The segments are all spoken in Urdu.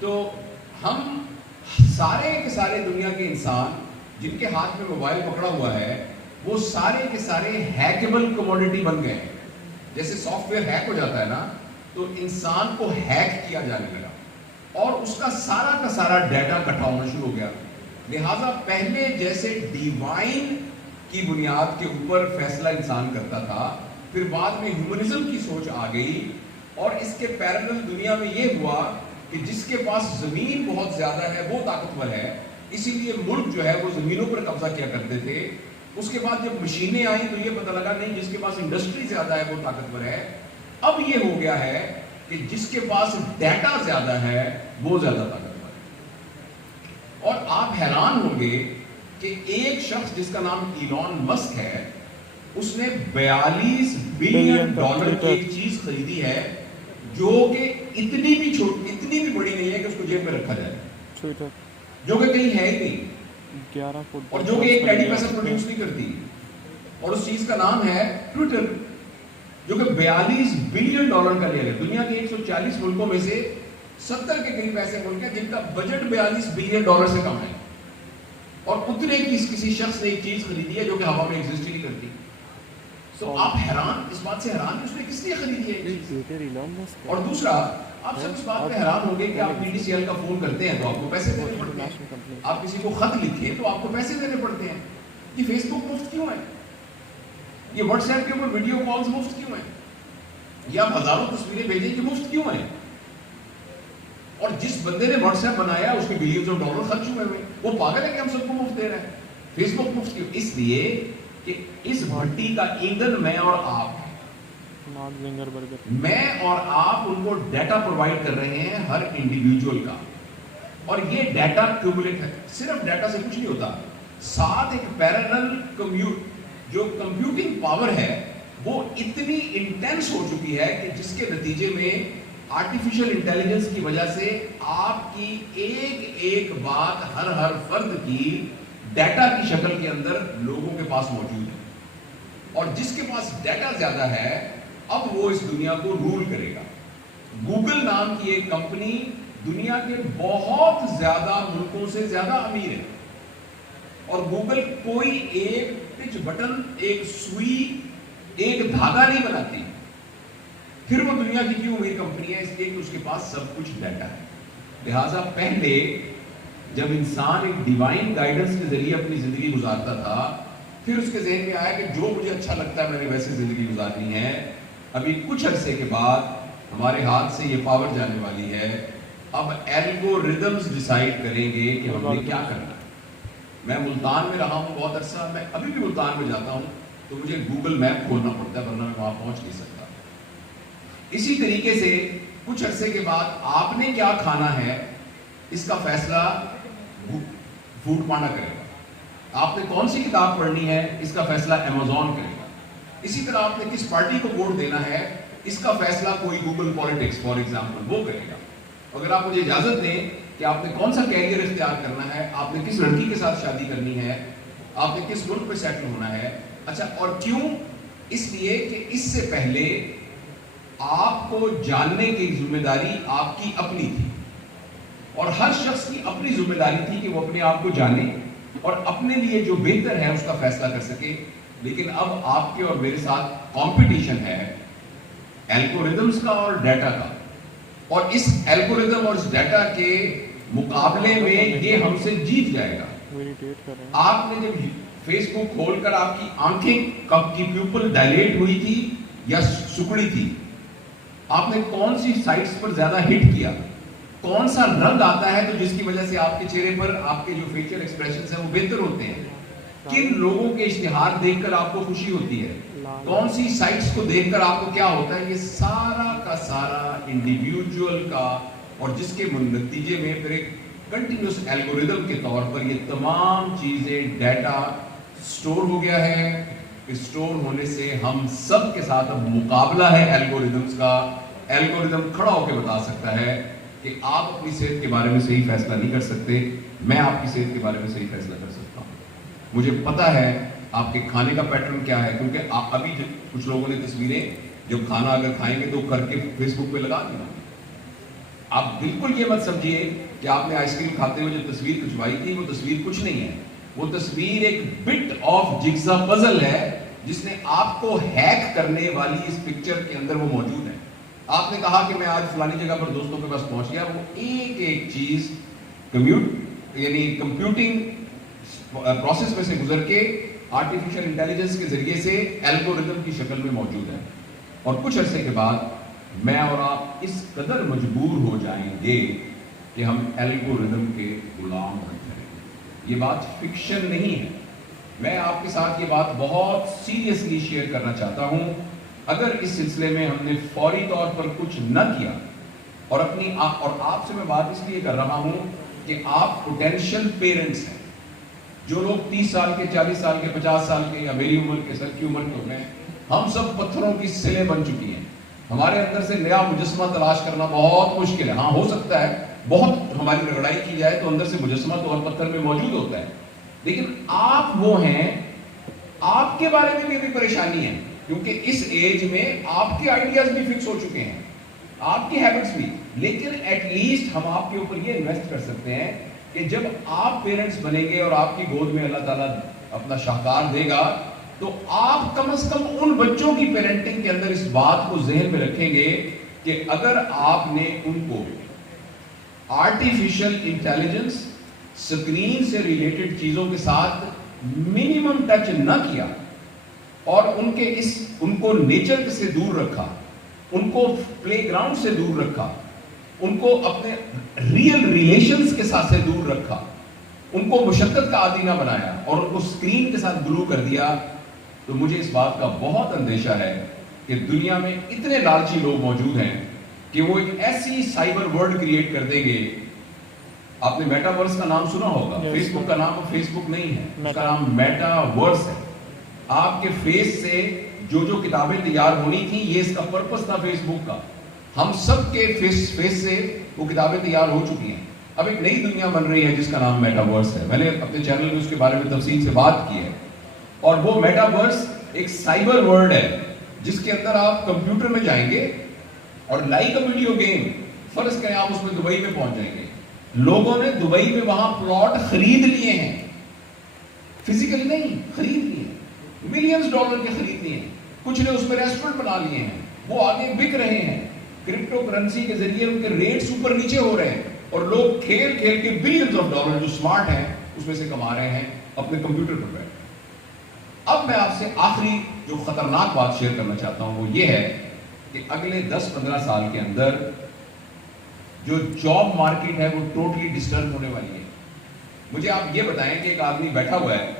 تو ہم سارے کے سارے دنیا کے انسان جن کے ہاتھ میں موبائل پکڑا ہوا ہے وہ سارے کے سارے ہیکیبل کموڈٹی بن گئے ہیں. جیسے سافٹ ویئر ہیک ہو جاتا ہے نا, تو انسان کو ہیک کیا جانے لگا اور اس کا سارا ڈیٹا اکٹھا ہونا شروع ہو گیا. لہٰذا پہلے جیسے ڈیوائن کی بنیاد کے اوپر فیصلہ انسان کرتا تھا, پھر بعد میں ہیومنزم کی سوچ آ گئی اور اس کے پیرالل دنیا میں یہ ہوا کہ جس کے پاس زمین بہت زیادہ ہے وہ طاقتور ہے, اسی لیے ملک جو ہے وہ زمینوں پر قبضہ کیا کرتے تھے. اس کے بعد جب مشینیں آئیں تو یہ پتہ لگا نہیں جس کے پاس انڈسٹری زیادہ ہے وہ طاقتور ہے. اب یہ ہو گیا ہے کہ جس کے پاس ڈیٹا زیادہ ہے وہ زیادہ طاقتور ہے. اور آپ حیران ہوں گے کہ ایک شخص جس کا نام ایلون مسک ہے, اس نے $42 بلین کی ایک چیز خریدی ہے جو کہ اتنی بھی بڑی نہیں ہے کہ اس کو جیب میں رکھا جائے, جو کہ کہیں ہے ہی نہیں, اور جو کہ ایک پیڈی پیسہ پروڈیوس نہیں کرتی, اور اس چیز کا نام ہے ٹویٹر, جو کہ $42 بلین کا لیا گیا. دنیا کے 140 ملکوں میں سے 70 کے قریب ایسے ملک ہیں جن کا بجٹ $42 بلین سے کم ہے, اور اتنے کی کسی شخص نے ایک چیز خریدی ہے جو کہ ہوا میں ایگزسٹ ہی نہیں کرتی. تو آپ حیران, اس بات سے حیران اس نے کس لیے خریدی ہے. اور دوسرا, آپ سب اس بات پہ حیران ہوں گے کہ آپ PDCL کا فون کرتے ہیں تو آپ کو پیسے دینے پڑتے ہیں, آپ کسی کو خط لکھیں تو آپ کو پیسے دینے پڑتے ہیں. یہ فیس بک مفت کیوں ہے, یہ واٹس ایپ کے اوپر ویڈیو کالز مفت کیوں ہیں, یا آپ ہزاروں تصویریں بھیجیں کہ مفت کیوں ہیں. اور جس بندے نے واٹس ایپ بنایا اس کے بلینز آف ڈالر خرچ ہوئے ہوئے, وہ پاگل ہے کہ ہم سب کو مفت دے رہے ہیں. فیس بک مفت کیوں, اس لیے کہ اس بھٹی کا ایندھن میں اور آپ ہیں. میں اور آپ ان کو ڈیٹا پرووائڈ کر رہے ہیں ہر انڈیویجول کا, اور یہ ڈیٹا کیومولیٹ ہے. صرف ڈیٹا سے کچھ نہیں ہوتا, ساتھ ایک پیرالل جو کمپیوٹنگ پاور ہے وہ اتنی انٹینس ہو چکی ہے کہ جس کے نتیجے میں آرٹیفیشل انٹیلیجنس کی وجہ سے آپ کی ایک بات ہر فرد کی ڈیٹا کی شکل کے اندر لوگوں کے پاس موجود ہے. اور جس کے پاس ڈیٹا زیادہ ہے اب وہ اس دنیا کو رول کرے گا. گوگل نام کی ایک کمپنی دنیا کے بہت زیادہ ملکوں سے زیادہ امیر ہے, اور گوگل کوئی ایک پچ بٹن, ایک سوئی, ایک دھاگا نہیں بناتی. پھر وہ دنیا کی کیوں امیر کمپنی ہے, اس لیے کہ اس کے پاس سب کچھ ڈیٹا ہے. لہٰذا پہلے جب انسان ایک ڈیوائن گائیڈنس کے ذریعے اپنی زندگی گزارتا تھا, پھر اس کے ذہن میں آیا کہ جو مجھے اچھا لگتا ہے میں نے ویسے زندگی گزارنی ہے. ابھی کچھ عرصے کے بعد ہمارے ہاتھ سے یہ پاور جانے والی ہے. اب الگوریدمز ڈیسائیڈ کریں گے کہ ہم نے کیا کرنا ہے. میں ملتان میں رہا ہوں بہت عرصہ, میں ابھی بھی ملتان میں جاتا ہوں تو مجھے گوگل میپ کھولنا پڑتا ہے, ورنہ میں وہاں پہنچ نہیں سکتا. اسی طریقے سے کچھ عرصے کے بعد آپ نے کیا کھانا ہے اس کا فیصلہ فوڈ پانڈا کرے گا. آپ نے کون سی کتاب پڑھنی ہے اس کا فیصلہ Amazon کرے گا. اسی طرح آپ نے کس پارٹی کو ووٹ دینا ہے اس کا فیصلہ کوئی گوگل پالیٹکس فار ایگزامپل وہ کرے گا. اگر آپ مجھے اجازت دیں کہ آپ نے کون سا کیریئر اختیار کرنا ہے, آپ نے کس لڑکی کے ساتھ شادی کرنی ہے, آپ نے کس ملک پہ سیٹل ہونا ہے. اچھا, اور کیوں؟ اس لیے کہ اس سے پہلے آپ کو جاننے کی ذمہ داری آپ کی اپنی تھی, اور ہر شخص کی اپنی ذمہ داری تھی کہ وہ اپنے آپ کو جانے اور اپنے لیے جو بہتر ہے اس کا فیصلہ کر سکے. لیکن اب آپ کے اور میرے ساتھ کمپٹیشن ہے الگوریدمز کا اور ڈیٹا کا, اور اس الگوریدم اور اس ڈیٹا کے مقابلے میں یہ ہم سے جیت جائے گا. آپ نے جب فیس بک کھول کر آپ کی آنکھیں کب کی پیپل ڈائلیٹ ہوئی تھی یا سکڑی تھی, آپ نے کون سی سائٹس پر زیادہ ہٹ کیا, کون سا رنگ آتا ہے تو جس کی وجہ سے آپ کے چہرے پر آپ کے جو فیشل ایکسپریشنز ہیں وہ بہتر ہوتے ہیں, کن لوگوں کے اشتہار دیکھ کر آپ کو خوشی ہوتی ہے, کون سی سائٹس کو دیکھ کر آپ کو کیا ہوتا ہے, یہ سارا کا سارا انڈیویجول کا, اور جس کے نتیجے میں پھر ایک کنٹینیوس الگوریدم کے طور پر یہ تمام چیزیں ڈیٹا سٹور ہو گیا ہے. سٹور ہونے سے ہم سب کے ساتھ اب مقابلہ ہے الگوریدمز کا. الگوریدم کھڑا ہو کے بتا سکتا ہے کہ آپ اپنی صحت کے بارے میں صحیح فیصلہ نہیں کر سکتے, میں آپ کی صحت کے بارے میں صحیح فیصلہ کر سکتا ہوں. مجھے پتا ہے آپ کے کھانے کا پیٹرن کیا ہے, کیونکہ آپ ابھی کچھ لوگوں نے تصویریں جب کھانا اگر کھائیں گے تو کر کے فیس بک پہ لگا دیں, آپ بالکل یہ مت سمجھیے کہ آپ نے آئس کریم کھاتے ہوئے جو تصویر کھنچوائی تھی وہ تصویر کچھ نہیں ہے. وہ تصویر ایک بٹ آف جگزا پزل ہے جس نے آپ کو ہیک کرنے والی اس پکچر کے اندر وہ موجود ہے. آپ نے کہا کہ میں آج فلانی جگہ پر دوستوں کے پاس پہنچ گیا, وہ ایک ایک چیز یعنی کمپیوٹنگ پروسیس میں سے گزر کے آرٹیفیشل انٹیلیجنس کے ذریعے سے الگوریتم کی شکل میں موجود ہے. اور کچھ عرصے کے بعد میں اور آپ اس قدر مجبور ہو جائیں گے کہ ہم الگوریتم کے غلام بن جائیں گے. یہ بات فکشن نہیں ہے. میں آپ کے ساتھ یہ بات بہت سیریسلی شیئر کرنا چاہتا ہوں. اگر اس سلسلے میں ہم نے فوری طور پر کچھ نہ کیا اور آپ سے میں بات اس لیے کر رہا ہوں کہ آپ پوٹینشیل پیرنٹس ہیں. جو لوگ 30 سال کے, 40 سال کے, 50 سال کے یا میری عمر کے, سر کی عمر کے ہو گئے, ہم سب پتھروں کی سلیں بن چکی ہیں. ہمارے اندر سے نیا مجسمہ تلاش کرنا بہت مشکل ہے. ہاں ہو سکتا ہے بہت ہماری رگڑائی کی جائے تو اندر سے مجسمہ تو اور پتھر میں موجود ہوتا ہے, لیکن آپ وہ ہیں, آپ کے بارے میں بھی پریشانی ہے کیونکہ اس ایج میں آپ کے آئیڈیاز بھی فکس ہو چکے ہیں, آپ کی ہیبٹس بھی. لیکن ایٹ لیسٹ ہم آپ کے اوپر یہ انویسٹ کر سکتے ہیں کہ جب آپ پیرنٹس بنیں گے اور آپ کی گود میں اللہ تعالیٰ اپنا شاہکار دے گا تو آپ کم از کم ان بچوں کی پیرنٹنگ کے اندر اس بات کو ذہن میں رکھیں گے کہ اگر آپ نے ان کو آرٹیفیشل انٹیلیجنس, سکرین سے ریلیٹڈ چیزوں کے ساتھ منیمم ٹچ نہ کیا اور ان کو نیچر سے دور رکھا, ان کو پلے گراؤنڈ سے دور رکھا, ان کو اپنے ریئل ریلیشنز کے ساتھ سے دور رکھا, ان کو مشقت کا عادی نہ بنایا اور ان کو اسکرین کے ساتھ گلو کر دیا, تو مجھے اس بات کا بہت اندیشہ ہے کہ دنیا میں اتنے لالچی لوگ موجود ہیں کہ وہ ایک ایسی سائبر ورلڈ کریٹ کر دیں گے. آپ نے میٹا ورس کا نام سنا ہوگا. فیس بک کا نام فیس بک نہیں ہے, اس کا نام میٹا ورس ہے. آپ کے فیس سے جو کتابیں تیار ہونی تھیں, یہ اس کا پرپس تھا فیس بک کا. ہم سب کے فیس سے وہ کتابیں تیار ہو چکی ہیں. اب ایک نئی دنیا بن رہی ہے جس کا نام میٹا ورس ہے. میں نے اپنے چینل میں اس کے بارے میں تفصیل سے بات کی ہے. اور وہ میٹا ورس ایک سائبر ورلڈ ہے جس کے اندر آپ کمپیوٹر میں جائیں گے اور لائک اے ویڈیو گیم, فرض کریں آپ اس میں دبئی میں پہنچ جائیں گے. لوگوں نے دبئی میں وہاں پلاٹ خرید لیے ہیں, فزیکلی نہیں, خرید لیے, ملینز ڈالر کے خرید لیے ہیں. کچھ نے اس پہ ریسٹورنٹ بنا لیے ہیں, وہ آگے بک رہے ہیں. کرپٹو کرنسی کے ذریعے ان کے ریٹس اوپر نیچے ہو رہے ہیں اور لوگ کھیل کھیل کے بلینز آف ڈالر جو سمارٹ ہیں اس میں سے کما رہے ہیں اپنے کمپیوٹر پر بیٹھ. اب میں آپ سے آخری جو خطرناک بات شیئر کرنا چاہتا ہوں وہ یہ ہے کہ اگلے 10-15 سال کے اندر جو جاب مارکیٹ ہے وہ ٹوٹلی ڈسٹرب ہونے والی ہے. مجھے آپ یہ بتائیں کہ ایک آدمی بیٹھا ہوا ہے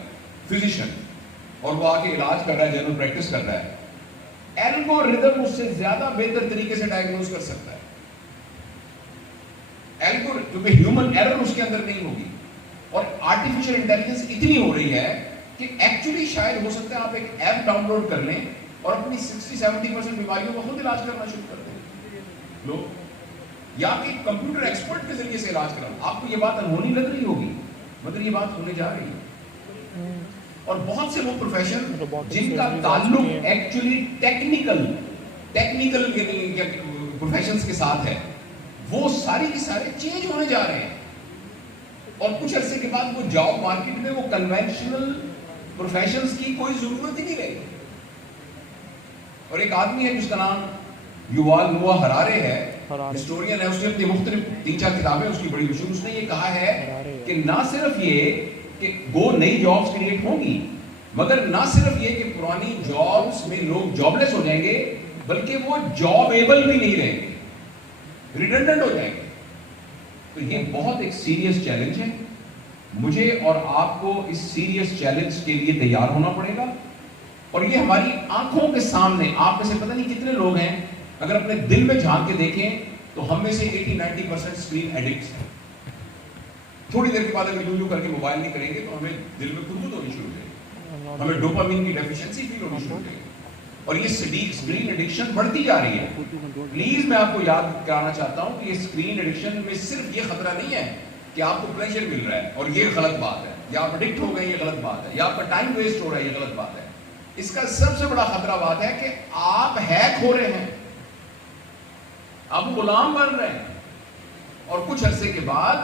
فزیشین اور وہ آ کے علاج کر رہا ہے, جنرل پریکٹس کر رہا ہے, الگوریتم اس سے زیادہ بہتر طریقے سے ڈائگنوز کر سکتا ہے. کیونکہ ہیومن ایرر اس کے اندر نہیں ہوگی اور آرٹیفیشل انٹیلیجنس اتنی ہو رہی ہے کہ ایکچولی شاید ہو سکتا ہے آپ ایک ایپ ڈاؤن لوڈ کر لیں اور اپنی 60-70% بیماریوں کو خود علاج کرنا شروع کر دیں لوگ, یا کہ کمپیوٹر ایکسپرٹ کے ذریعے سے علاج کرنا. آپ کو یہ بات انہونی لگ رہی ہوگی مگر یہ بات ہونے جا رہی ہے. اور بہت سے وہ پروفیشن جن کا تعلق ایکچولی ٹیکنیکل پروفیشنز کے ساتھ ہے, وہ سارے کے سارے چینج ہونے جا رہے ہیں. اور کچھ عرصے کے بعد وہ جاب مارکیٹ میں وہ کنونشنل پروفیشنز کی کوئی ضرورت ہی نہیں رہے گی. اور ایک آدمی ہے جس کا نام یووال نوآ ہرارے ہے, ہسٹورین ہے, اس نے اپنی مختلف 3-4 کتابیں اس کی بڑی مشہور. اس نے یہ کہا ہے کہ نہ صرف یہ کہ نئی جابز کریٹ ہوں گی, مگر نہ صرف یہ کہ پرانی جابز میں لوگ جاب لیس ہو جائیں گے, بلکہ وہ جاب ایبل بھی نہیں رہیں گے, ریڈنڈنٹ ہو جائیں گے. تو یہ بہت ایک سیریس چیلنج ہے. مجھے اور آپ کو اس سیریس چیلنج کے لیے تیار ہونا پڑے گا. اور یہ ہماری آنکھوں کے سامنے, آپ میں سے پتہ نہیں کتنے لوگ ہیں اگر اپنے دل میں جھانک کے دیکھیں تو ہم میں سے 80-90% اسکرین ایڈکٹس ہیں. تھوڑی دیر کے بعد اگر یوں کر کے موبائل نہیں کریں گے تو ہمیں دل میں خود ہونی شروع ہو جائے گی, ہمیں ڈوپامین کی ڈیفیشنسی فیل ہونی شروع ہو جائے گی اور یہ اسکرین ایڈکشن بڑھتی جا رہی ہے. پلیز میں آپ کو یاد کرانا چاہتا ہوں کہ یہ اسکرین ایڈکشن میں صرف یہ خطرہ نہیں ہے کہ آپ کو پلیجر مل رہا ہے اور یہ غلط بات ہے, یا آپ ایڈکٹ ہو گئے یہ غلط بات ہے, یا آپ کا ٹائم ویسٹ ہو رہا ہے یہ غلط بات ہے. اس کا سب سے بڑا خطرہ بات ہے کہ آپ ہیک ہو رہے ہیں, آپ غلام بن رہے ہیں. اور کچھ عرصے کے بعد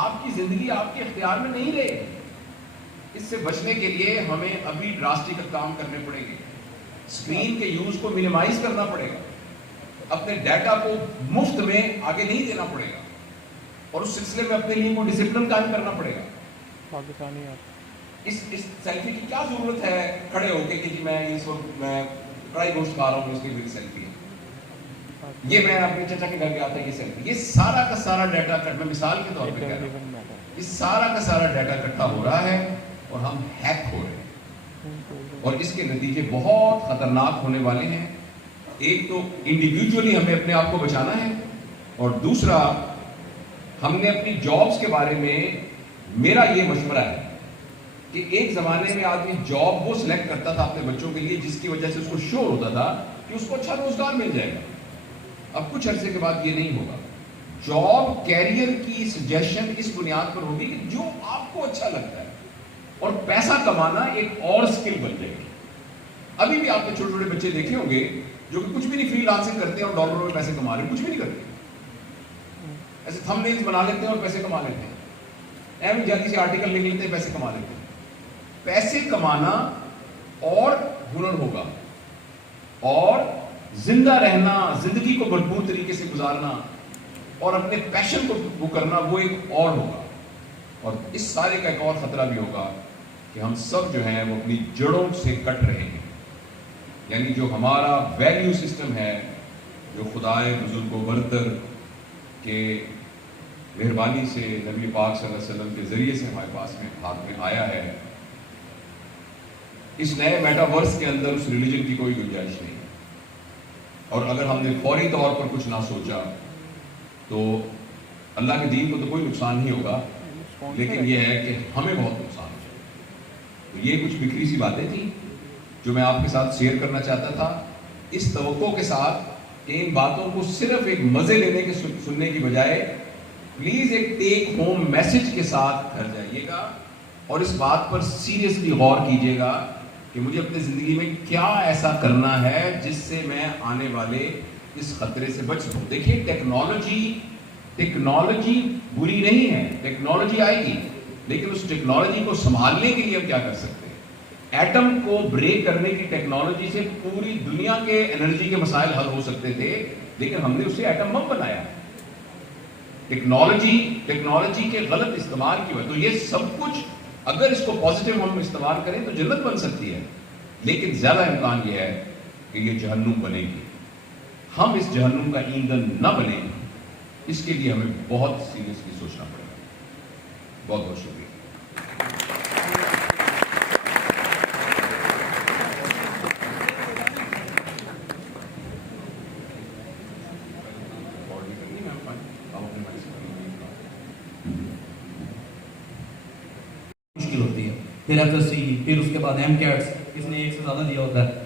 آپ کی زندگی آپ کے اختیار میں نہیں رہے گی. اس سے بچنے کے لیے ہمیں ابھی ڈراسٹک اقدام کرنے پڑیں گے. اسکرین کے یوز کو منیمائز کرنا پڑے گا, اپنے ڈیٹا کو مفت میں آگے نہیں دینا پڑے گا, اور اس سلسلے میں اپنے لیے کوئی ڈسپلن قائم کرنا پڑے گا. اس سیلفی کی کیا ضرورت ہے کھڑے ہو کے کہ جی میں اس وقت میں کڑائی گوشت کھا رہا ہوں, اس کی میری سیلفی ہے, یہ میں اپنے چچا کے گھر گیا تھا, یہ سیلفی. یہ سارا کا سارا ڈیٹا, میں مثال کے طور پہ کہہ رہا ہوں, یہ سارا کا سارا ڈیٹا اکٹھا ہو رہا ہے اور ہم ہیک ہو رہے ہیں, اور اس کے نتیجے بہت خطرناک ہونے والے ہیں. ایک تو انڈیویجولی ہمیں اپنے آپ کو بچانا ہے, اور دوسرا ہم نے اپنی جابز کے بارے میں, میرا یہ مشورہ ہے کہ ایک زمانے میں آدمی جاب وہ سلیکٹ کرتا تھا اپنے بچوں کے لیے جس کی وجہ سے اس کو شور ہوتا تھا کہ اس کو اچھا روزگار مل جائے گا. اب کچھ عرصے کے بعد یہ نہیں ہوگا. جاب کیریئر کی سجیشن اس بنیاد پر ہوگی کہ جو آپ کو اچھا لگتا ہے, اور پیسہ کمانا ایک اور سکل بن جائے گی. ابھی بھی آپ نے چھوٹے چھوٹے بچے دیکھے ہوں گے جو کہ کچھ بھی نہیں فری لانسنگ کرتے ہیں اور ڈالروں میں پیسے کما رہے ہیں, کچھ بھی نہیں کرتے, ایسے تھم نیلز بنا لیتے ہیں اور پیسے کما لیتے ہیں, ایم جلدی سے آرٹیکل لکھ لیتے ہیں, پیسے کما لیتے ہیں. پیسے کمانا اور ہنر ہوگا, اور زندہ رہنا, زندگی کو بھرپور طریقے سے گزارنا اور اپنے پیشن کو وہ کرنا, وہ ایک اور ہوگا. اور اس سارے کا ایک اور خطرہ بھی ہوگا کہ ہم سب جو ہیں وہ اپنی جڑوں سے کٹ رہے ہیں. یعنی جو ہمارا ویلیو سسٹم ہے, جو خدائے بزرگ و برتر کے مہربانی سے نبی پاک صلی اللہ علیہ وسلم کے ذریعے سے ہمارے پاس میں ہاتھ میں آیا ہے, اس نئے میٹاورس کے اندر اس ریلیجن کی کوئی گنجائش نہیں. اور اگر ہم نے فوری طور پر کچھ نہ سوچا تو اللہ کے دین کو تو کوئی نقصان نہیں ہوگا, لیکن یہ ہے کہ ہمیں بہت نقصان ہوگا. تو یہ کچھ بکھری سی باتیں تھیں جو میں آپ کے ساتھ شیئر کرنا چاہتا تھا, اس توقع کے ساتھ کہ ان باتوں کو صرف ایک مزے لینے کے سننے کی بجائے پلیز ایک ٹیک ہوم میسج کے ساتھ گھر جائیے گا, اور اس بات پر سیریسلی غور کیجیے گا کہ مجھے اپنی زندگی میں کیا ایسا کرنا ہے جس سے میں آنے والے اس خطرے سے بچ سکوں. دیکھیے ٹیکنالوجی بری نہیں ہے, ٹیکنالوجی آئے گی, لیکن اس ٹیکنالوجی کو سنبھالنے کے لیے ہم کیا کر سکتے ہیں. ایٹم کو بریک کرنے کی ٹیکنالوجی سے پوری دنیا کے انرجی کے مسائل حل ہو سکتے تھے, لیکن ہم نے اسے ایٹم بم بنایا. ٹیکنالوجی کے غلط استعمال کی وجہ. تو یہ سب کچھ اگر اس کو پازیٹیو ہم استعمال کریں تو جنت بن سکتی ہے, لیکن زیادہ امکان یہ ہے کہ یہ جہنم بنے گی. ہم اس جہنم کا ایندھن نہ بنیں, اس کے لیے ہمیں بہت سیریسلی سوچنا پڑے گا. بہت بہت شکریہ. مشکل ہوتی ہے. پھر ایف ایس سی, پھر اس کے بعد ایم کیٹس, اس نے ایک سے زیادہ دیا ہوتا ہے.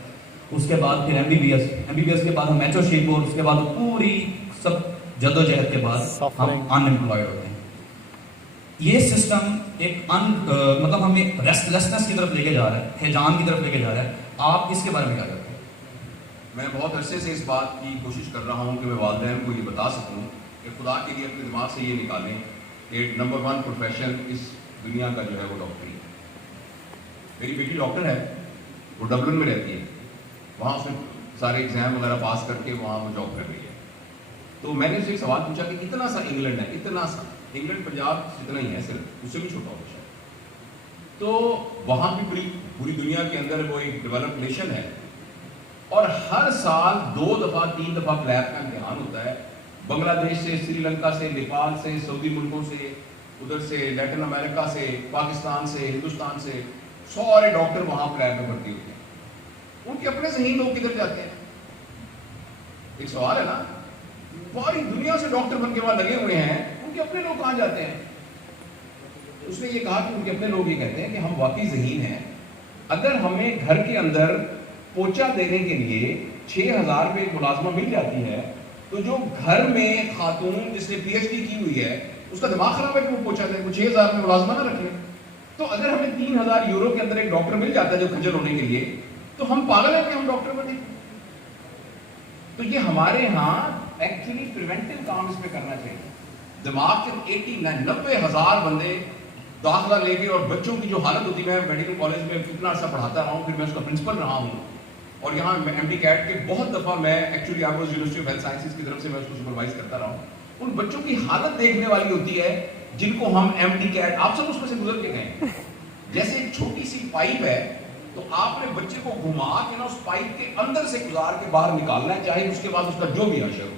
اس کے بعد پھر ایم بی بی ایس کے بعد ہم میچو شیپ, اور اس کے بعد پوری سب جدوجہد کے بعد ہم ان امپلائڈ ہوتے ہیں. یہ سسٹم ایک مطلب ہمیں ریسٹلیسنس کی طرف لے کے جا رہا ہے, ہیجان کی طرف لے کے جا رہا ہے. آپ اس کے بارے میں کیا کرتے ہیں؟ میں بہت عرصے سے اس بات کی کوشش کر رہا ہوں کہ میں والدین کو یہ بتا سکوں کہ خدا کے لیے اپنے دماغ سے یہ نکالیں کہ نمبر 1 پروفیشن اس دنیا کا جو ہے وہ ڈاکٹری. میری بیٹی ڈاکٹر ہے, وہ ڈبلن میں رہتی ہے, وہاں اس نے سارے ایگزام وغیرہ پاس کر کے وہاں وہ جاب کر رہی ہے. تو میں نے اسے ایک سوال پوچھا کہ اتنا سا انگلینڈ ہے, اتنا سا انگلینڈ پنجاب اتنا ہی ہے صرف, اس سے بھی چھوٹا ہوتا ہے, تو وہاں بھی پوری دنیا کے اندر وہ ایک ڈیولپ نیشن ہے, اور ہر سال 2 دفعہ 3 دفعہ کلیپ کا امتحان ہوتا ہے. بنگلہ دیش سے, سری لنکا سے, نیپال سے, سعودی ملکوں سے, ادھر سے لیٹن امریکہ سے, پاکستان سے, ہندوستان سے, سارے ڈاکٹر وہاں کلیپ میں بھرتی ہوتے ہیں. ان کے اپنے ذہین لوگ کدھر جاتے ہیں؟ ایک سوال ہے نا. پوری دنیا سے ڈاکٹر بن کے وہاں لگے ہوئے ہیں, ان کے اپنے لوگ کہاں جاتے ہیں؟ اس نے یہ کہا کہ ان کے اپنے لوگ یہ کہتے ہیں کہ ہم واقعی ذہین ہیں, اگر ہمیں گھر کے اندر پوچا دینے کے لیے 6,000 روپے ملازمہ مل جاتی ہے, تو جو گھر میں خاتون جس نے پی ایچ ڈی کی ہوئی ہے اس کا دماغ خراب ہے کہ وہ پوچا دے, وہ 6,000 میں ملازمہ نہ رکھ لیں. تو اگر ہمیں 3,000 یورو کے اندر ایک ڈاکٹر مل جاتا ہے جو کھجل ہونے کے لیے, تو ہم پاگل ہیں کہ ہم ڈاکٹر بنے. تو یہ ہمارے ہاں ایکچولی پریونٹیو کام اس پہ کرنا چاہیے. دماغ کے 90,000 بندے داخلہ لے کے, اور بچوں کی جو حالت ہوتی ہے, میں میڈیکل کالج میں کتنا عرصہ پڑھاتا رہا ہوں, پھر میں اس کا پرنسپل رہا ہوں, اور یہاں ایم ڈی کیٹ کے بہت دفعہ میں ایکچولی آپ یونیورسٹی آف ہیلتھ سائنسز کی طرف سے میں اس کو سپروائز کرتا رہا ہوں. ان بچوں کی حالت دیکھنے والی ہوتی ہے جن کو ہم ایم ڈی کیٹ, آپ سب اس میں سے گزر کے گئے. جیسے ایک چھوٹی سی پائپ ہے, تو آپ نے بچے کو گھما کے نا اس پائپ کے اندر سے گزار کے باہر نکالنا ہے, چاہے اس کے بعد اس کا جو بھی حشر ہو.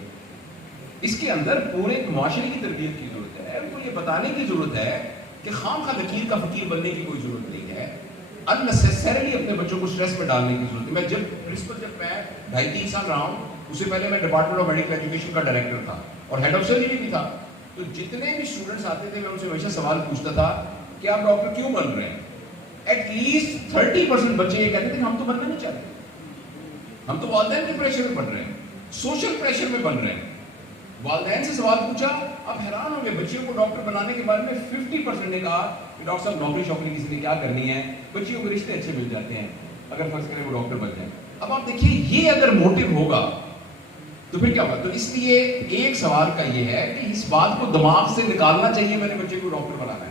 اس کے اندر پورے معاشرے کی تربیت کی ضرورت ہے. ان کو یہ بتانے کی ضرورت ہے کہ خام خواہ لکیر کا فقیر بننے کی کوئی ضرورت نہیں ہے. unnecessarily اپنے بچوں کو سٹریس میں ڈالنے کی ضرورت ہے. میں جب میں 2.5-3 سال رہا ہوں, اس سے پہلے میں ڈپارٹمنٹ آف میڈیکل ایجوکیشن کا ڈائریکٹر تھا اور ہیڈ آف سرجری بھی تھا. تو جتنے بھی اسٹوڈنٹس آتے تھے, میں ان سے ہمیشہ سوال پوچھتا تھا کہ آپ ڈاکٹر کیوں بن رہے ہیں. ایٹ لیسٹ 30% بچے یہ کہتے تھے کہ ہم تو بننا نہیں چاہتے, ہم تو والدین کے پریشر میں بن رہے ہیں, سوشل پریشر میں بن رہے ہیں. والدین سے سوال پوچھا, اب حیران ہو گئے, بچیوں کو ڈاکٹر بنانے کے بارے میں 50% نے کہا کہ ڈاکٹر صاحب نوکری شوکری کسی نے کیا کرنی ہے, بچیوں کے رشتے اچھے مل جاتے ہیں, اگر فرض کریں وہ ڈاکٹر بن جائیں. اب آپ دیکھیے یہ اگر موٹو ہوگا تو پھر کیا ہوگا. تو اس لیے ایک سوال کا یہ ہے کہ اس بات کو دماغ سے نکالنا چاہیے, میں نے بچے کو ڈاکٹر بنانا ہے,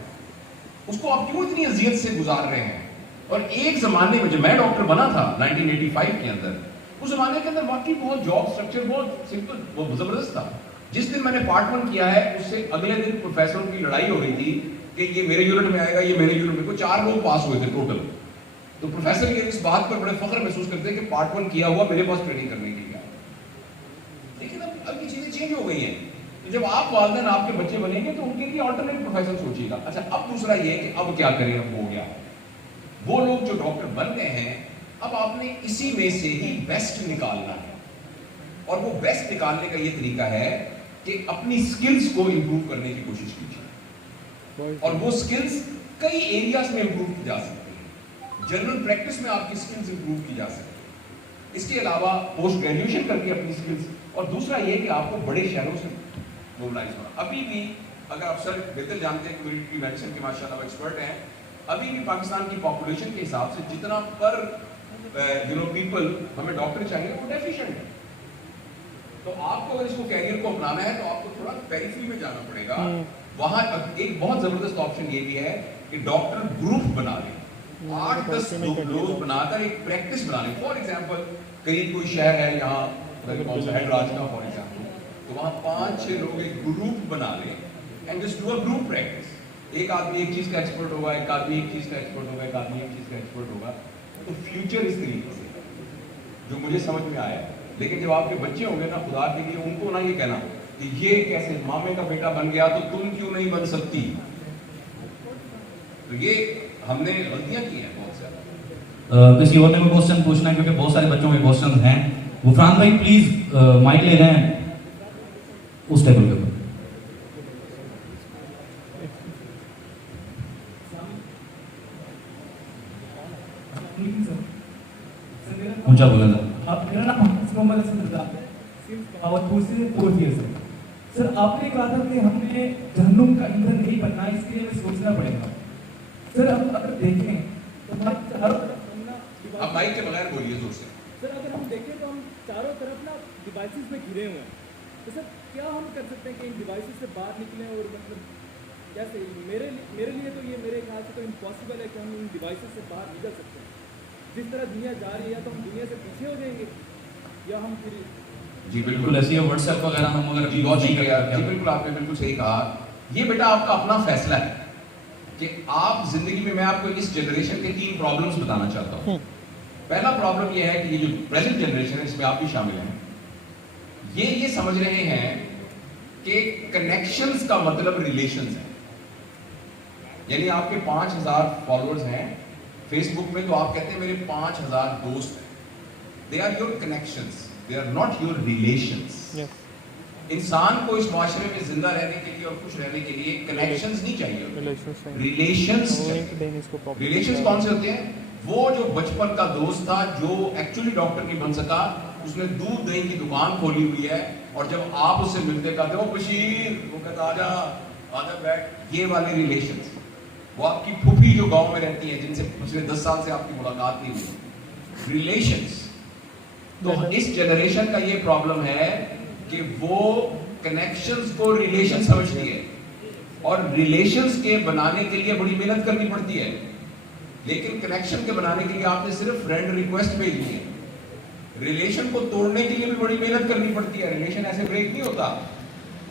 اس کو آپ کیوں اتنی اذیت سے گزار رہے ہیں. اور ایک زمانے میں جب میں ڈاکٹر بنا تھا 1985 کے اندر, اس زمانے کے اندر واقعی بہت جاب اسٹرکچر بہت سمپل, بہت زبردست تھا. جس دن میں نے پارٹ 1 کیا ہے, اس سے اگلے دن پروفیسروں کی لڑائی ہو رہی تھی کہ یہ میرے یونٹ میں آئے گا, یہ میرے یونٹ میں. کوئی 4 لوگ پاس ہوئے تھے ٹوٹل. تو پروفیسر یہ اس بات پر بڑے فخر محسوس کرتے ہیں کہ پارٹ 1 کیا ہوا میرے پاس ٹریننگ کرنے کے لیے. لیکن اب یہ چیزیں چینج ہو گئی ہیں. تو جب آپ والدین آپ کے بچے بنیں گے تو ان کے لیے آلٹرنیٹ پروفیشن سوچیے گا. اچھا, اب دوسرا یہ کہ اب کیا کریں, اب ہو گیا, وہ لوگ جو ڈاکٹر بن گئے ہیں, اب آپ نے اسی میں سے ہی بیسٹ نکالنا ہے. اور وہ بیسٹ نکالنے کا یہ طریقہ ہے کہ اپنی سکلز کو امپروو کرنے کی کوشش کیجیے. اور وہ سکلز کئی ایریاز میں امپروو کی جا سکتی ہیں. جنرل پریکٹس میں آپ کی سکلز امپروو کی جا سکتی ہیں. اس کے علاوہ پوسٹ گریجویشن کر کے اپنی سکلز, اور دوسرا یہ کہ آپ کو بڑے شہروں سے موبلائز ہونا. ابھی بھی اگر آپ سر بہتر جانتے ہیں, کمیونٹی میڈیسن کے ماشاءاللہ ایکسپرٹ ہیں, ابھی بھی پاکستان کی پاپولیشن کے حساب سے جتنا پر پیپل ہمیں ڈاکٹر چاہیے وہ ڈیفیشنٹ ہے. تو آپ کو اگر اس کو کیریئر کو اپنانا ہے تو آپ کو تھوڑا پیریفری میں جانا پڑے گا. وہاں ایک بہت زبردست آپشن یہ بھی ہے کہ ڈاکٹر گروپ بنا لیں, 8-10 لوگ بنا کر ایک پریکٹس بنا لیں. فار ایگزامپل قریب کوئی شہر ہے یہاں حیدراج کا فار ایگزامپل, تو وہاں 5-6 لوگ ایک گروپ بنا لیں and just do a group practice. ایک آدمی ایک چیز کا ایکسپرٹ ہوگا, ایک آدمی ایک چیز کا ایکسپرٹ ہوگا, ایک آدمی ایک چیز کا ایکسپرٹ ہوگا. تو فیوچر اس طریقے سے جو مجھے سمجھ میں آیا. لیکن جب آپ کے بچے ہوں گے نا, خدا کے لیے ان کو نہ یہ کہنا کہ یہ کیسے مامے کا بیٹا بن گیا تو تم کیوں نہیں بن سکتی. تو یہ ہم نے غلطیاں کی ہیں بہت زیادہ. کسی اور نے کوئی کوشچن پوچھنا ہے, کیونکہ بہت سارے بچوں کے کوشچن ہیں. غفران بھائی پلیز مائک لے رہے ہیں اس ٹیبل کے اوپر. اونچا بولا تھا. میرا نام محمد حسن رضا ہے, بہاولپور سے 4th ایئر سے. سر آپ نے کہا تھا کہ ہم نے جہنم کا ایندھن نہیں بننا, اس کے لیے ہمیں سوچنا پڑے گا. سر اب اگر دیکھیں تو ہماری چاروں طرف اب مائک کے بغیر بولیے زور سے. سر اگر ہم دیکھیں تو ہم چاروں طرف نا ڈیوائسز میں گھرے ہوئے ہیں. تو سر کیا ہم کر سکتے ہیں کہ ان ڈیوائسز سے باہر نکلیں, اور مطلب کیسے میرے لیے تو یہ میرے خیال سے تو امپاسبل ہے کہ ہم ان ڈیوائسز سے باہر نکل سکتے ہیں. جس طرح دنیا جا رہی ہے تو ہم دنیا سے پیچھے ہو جائیں گے, یا ہم پھر جی بالکل ایسی واٹس ایپ وغیرہ ہم اگر جی بہت شکریہ. جی بالکل آپ نے بالکل صحیح کہا. یہ بیٹا آپ کا اپنا فیصلہ ہے کہ آپ زندگی میں آپ کو اس جنریشن کے 3 پرابلمس بتانا چاہتا ہوں. پہلا پرابلم یہ ہے کہ یہ جو پریزنٹ جنریشن ہے, اس میں آپ بھی شامل ہیں, یہ سمجھ رہے ہیں کہ کنیکشنز کا مطلب ریلیشنز ہیں. یعنی آپ کے 5,000 فالوورز ہیں فیس بک میں, تو آپ کہتے ہیں میرے 5,000 دوست ہیں. They are your connections, they are not your relations. انسان کو اس معاشرے میں زندہ رہنے کے لیے اور خوش رہنے کے لیے کنیکشنز نہیں چاہیے, ریلیشنز. ریلیشنز کون سے ہوتے ہیں؟ وہ جو بچپن کا دوست تھا جو ایکچولی ڈاکٹر نہیں بن سکا, اس نے دودھ دہی کی دکان کھولی ہوئی ہے, اور جب آپ اس سے ملتے کہتے ہو بشیر, وہ کہتا آجا بیٹھ. یہ والے ریلیشنز. وہ آپ کی پھوپھی جو گاؤں میں رہتی ہیں, جن سے پچھلے 10 سال سے آپ کی ملاقات نہیں ہوئی, ریلیشنز. تو اس جنریشن کا یہ پرابلم ہے کہ وہ کنیکشنز کو ریلیشن سمجھتی ہے اور ریلیشنز کے بنانے کے لیے بڑی محنت کرنی پڑتی ہے. لیکن کنیکشن کے بنانے کے لیے آپ نے صرف فرینڈ ریکویسٹ بھیجنی ہے. ریلیشن کو توڑنے کے لیے بھی بڑی محنت کرنی پڑتی ہے. ریلیشن ایسے بریک نہیں ہوتا.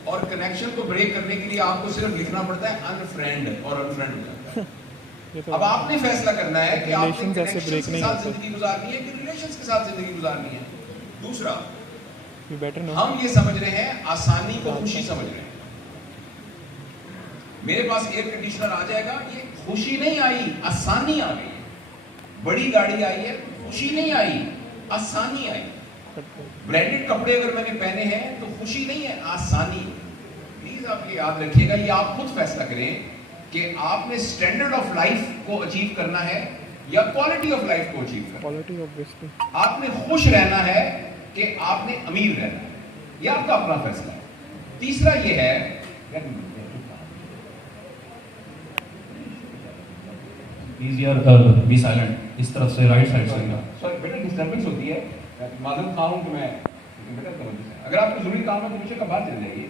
اور کنیکشن کو بریک کرنے کے لیے آپ کو صرف لکھنا پڑتا ہے انفرینڈ اور انفرینڈ ہو جاتا ہے. اب آپ نے فیصلہ کرنا ہے کہ آپ نے کنیکشنز کے ساتھ زندگی گزارنی ہے کہ ریلیشنز کے ساتھ زندگی گزارنی ہے. دوسرا, ہم یہ سمجھ رہے ہیں آسانی کو خوشی سمجھ رہے ہیں. میرے پاس ایئر کنڈیشنر آ جائے گا, یہ خوشی نہیں آئی, آسانی آ گئی. بڑی گاڑی آئی ہے, خوشی نہیں آئی, آسانی آئی. برانڈڈ کپڑے اگر میں نے پہنے ہیں تو خوشی نہیں ہے, آسانی. پلیز آپ یہ یاد رکھیے گا, یہ آپ خود فیصلہ کریں کہ آپ نے اسٹینڈرڈ آف لائف کو اچیو کرنا ہے یا کوالٹی آف لائف کو اچیو کرنا ہے. آپ نے خوش رہنا ہے کہ آپ نے امیر رہنا ہے, یہ آپ کا اپنا فیصلہ ہے. تیسرا یہ ہے, بی سائلنٹ, اس طرف سے رائٹ سائڈ سے. سوری بیٹا, ڈسٹربنس ہوتی ہے, معذرت خواہ ہوں کہ میں بیٹا اگر آپ کو ضروری کام ہے تو پیچھے کا بات چل جائے گی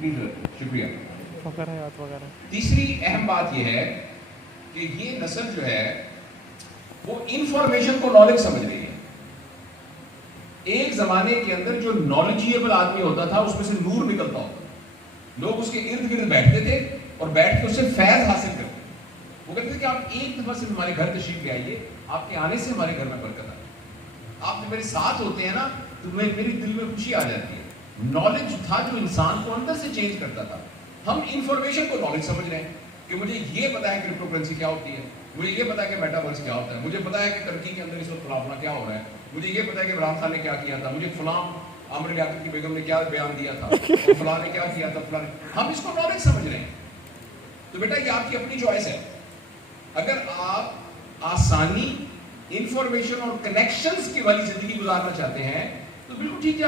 پلیز. شکریہ. تیسری اہم بات یہ ہے کہ یہ نسل جو ہے وہ انفارمیشن کو نالج سمجھ رہی ہے. ایک زمانے کے اندر جو نالجیبل آدمی ہوتا تھا اس میں سے نور نکلتا ہوتا, لوگ اس کے ارد گرد بیٹھتے تھے اور بیٹھ کے اس سے فیض حاصل کرتے. وہ کہتے تھے کہ آپ ایک دفعہ سے ہمارے گھر تشریف لے آئیے, آپ کے آنے سے ہمارے گھر میں برکت آتی ہے. آپ میرے ساتھ ہوتے ہیں نا تو میری دل میں خوشی آ جاتی ہے. نالج تھا جو انسان کو اندر سے چینج کرتا تھا. ہم انفارمیشن کو نالج سمجھ رہے ہیں کہ مجھے یہ پتا ہے کرپٹو کرنسی کیا ہوتی ہے, مجھے یہ پتا ہے کہ میٹاورس کیا ہوتا ہے, مجھے پتا ہے کہ ترکی کے اندر اس وقت فلاں کیا ہو رہا ہے, مجھے یہ پتا ہے کہ عمران خان نے کیا کیا تھا, مجھے فلاں عامر لیاقت کی بیگم نے کیا بیان دیا تھا, اور فلاں نے کیا کیا تھا, فلاں. ہم اس کو نالج سمجھ رہے ہیں. تو بیٹا یہ آپ کی اپنی چوائس ہے. اگر آپ آسانی, انفارمیشن اور کنیکشنز کی والی زندگی گزارنا چاہتے ہیں تو بالکل ٹھیک ہے.